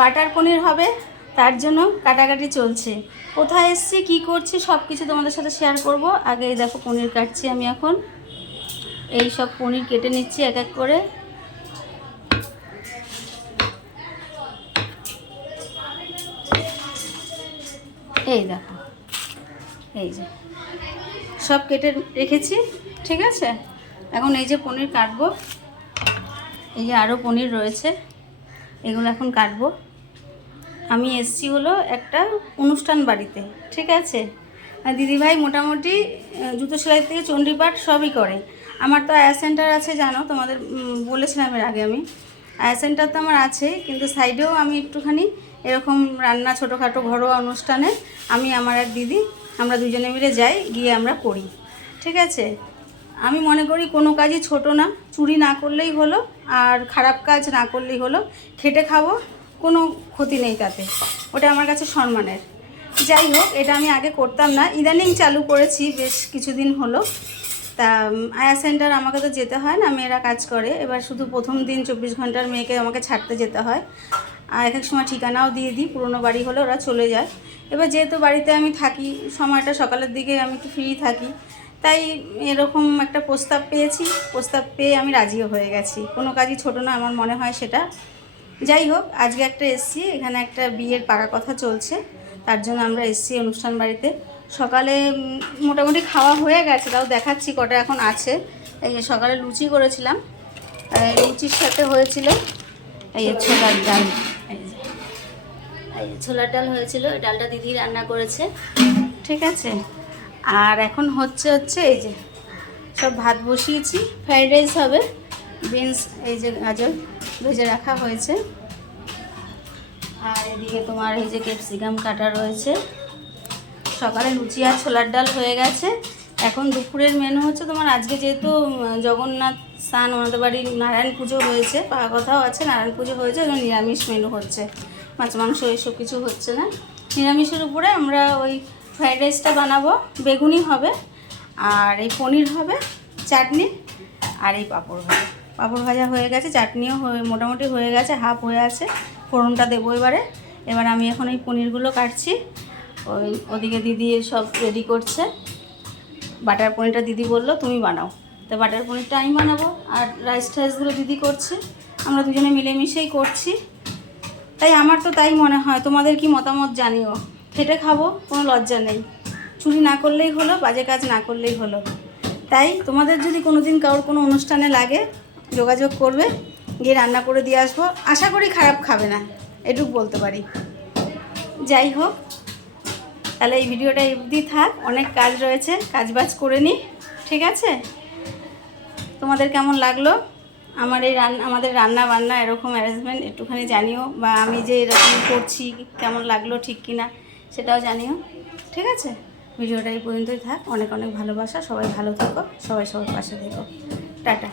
Butter পনির হবে, তার জন্য কাটাকাটি চলছে। কোথায় এসছি, কী করছি, সব কিছু তোমাদের সাথে শেয়ার করব। আগে এই দেখো পনির কাটছি আমি এখন। এই সব পনির কেটে নিচ্ছি এক এক করে। এই দেখো, এই যে সব কেটে রেখেছি, ঠিক আছে। এখন এই যে পনির কাটবো, এই যে আরও পনির রয়েছে, এগুলো এখন কাটবো। আমি এসছি হলো একটা অনুষ্ঠান বাড়িতে, ঠিক আছে। আর দিদিভাই মোটামুটি জুতো সেলাই থেকে চণ্ডীপাঠ সবই করে। আমার তো আয়া সেন্টার আছে, জানো, তোমাদের বলেছিলাম এর আগে। আমি আয়া সেন্টার তো আমার আছে, কিন্তু সাইডেও আমি একটুখানি এরকম রান্না ছোটোখাটো ঘরোয়া অনুষ্ঠানে আমি আমার এক দিদি আমরা দুজনে মিলে যাই, গিয়ে আমরা করি, ঠিক আছে। আমি মনে করি কোনো কাজই ছোট না, চুরি না করলেই হলো, আর খারাপ কাজ না করলেই হলো। খেটে খাবো, কোনো ক্ষতি নেই তাতে, ওটা আমার কাছে সম্মানের। যাই হোক, এটা আমি আগে করতাম না, ইদানিং চালু করেছি, বেশ কিছুদিন হলো। তা আয়া সেন্টার আমাকে তো যেতে হয় না, মেয়েরা কাজ করে। এবার শুধু প্রথম দিন 24 ঘন্টার মেয়েকে আমাকে ছাড়তে যেতে হয়, আর এক এক সময় ঠিকানাও দিয়ে দিই, পুরনো বাড়ি হলে ওরা চলে যায়। এবার যেহেতু বাড়িতে আমি থাকি, সময়টা সকালের দিকে আমি একটু ফ্রি থাকি, তাই এরকম একটা প্রস্তাব পেয়েছি। প্রস্তাব পেয়ে আমি রাজিও হয়ে গেছি। কোনো কাজই ছোট না আমার মনে হয় সেটা। যাই হোক, আজকে একটা এসছি, এখানে একটা বিয়ের পাকা কথা চলছে, তার জন্য আমরা এসছি অনুষ্ঠান বাড়িতে। সকালে মোটামুটি খাওয়া হয়ে গেছে, তাও দেখাচ্ছি কটা এখন আছে। এই যে সকালে লুচি করেছিলাম, লুচির সাথে হয়েছিল এই যে ছোলার ডাল। এই যে ছোলার ডাল হয়েছিল, এই ডালটা দিদি রান্না করেছে, ঠিক আছে। আর এখন হচ্ছে এই যে সব ভাত বসিয়েছি, ফ্রাইড রাইস হবে। বিনস এই যে গাজর ভেজে রাখা হয়েছে, আর এদিকে তোমার এই যে ক্যাপসিকাম কাটা রয়েছে। সকালে লুচি আর ছোলার ডাল হয়ে গেছে। এখন দুপুরের মেনু হচ্ছে তোমার, আজকে যেহেতু জগন্নাথ স্নান, ওনাদের বাড়ি নারায়ণ পুজো হয়েছে, পাকা কথাও আছে, নারায়ণ পুজো হয়েছে, ওই নিরামিষ মেনু হচ্ছে, মাছ মাংস এইসব কিছু হচ্ছে না। নিরামিষের উপরে আমরা ওই ফ্রাইড রাইসটা বানাবো, বেগুনি হবে, আর এই পনির হবে, চাটনি, আর এই পাঁপড় হবে। পাঁপড় ভাজা হয়ে গেছে, চাটনিও মোটামুটি হয়ে গেছে, হাফ হয়ে আছে। ফোড়নটা দেবো এবারে। এবার আমি এখন এই পনিরগুলো কাটছি, ওদিকে দিদি সব রেডি করছে। বাটার পনিরটা দিদি বললো তুমি বানাও, তো বাটার পনিরটা আমি বানাবো, আর রাইসগুলো দিদি করছে, আমরা দুজনে মিলেমিশেই করছি। তাই আমার তো তাই মনে হয়, তোমাদের কি মতামত জানিও। খেটে খাবো, কোনো লজ্জা নেই, চুরি না করলেই হলো, বাজে কাজ না করলেই হলো। তাই তোমাদের যদি কোনো দিন কারোর কোনো অনুষ্ঠানে লাগে, যোগাযোগ করবে, গিয়ে রান্না করে দিয়ে আসবো। আশা করি খারাপ খাবে না, এটুকু বলতে পারি। যাই হোক, তাহলে এই ভিডিওটা অবধি থাক, অনেক কাজ রয়েছে, কাজবাজ করে নিই, ঠিক আছে। তোমাদের কেমন লাগলো আমার এই আমাদের রান্না বান্না এরকম অ্যারেঞ্জমেন্ট, একটুখানি জানিও, বা আমি যে এরকম করছি কেমন লাগলো, ঠিক কিনা সেটাও জানিও, ঠিক আছে। ভিডিওটা এই পর্যন্তই থাক, অনেক অনেক ভালোবাসা, সবাই ভালো থেকো, সবাই সবার পাশে থেকো, টাটা।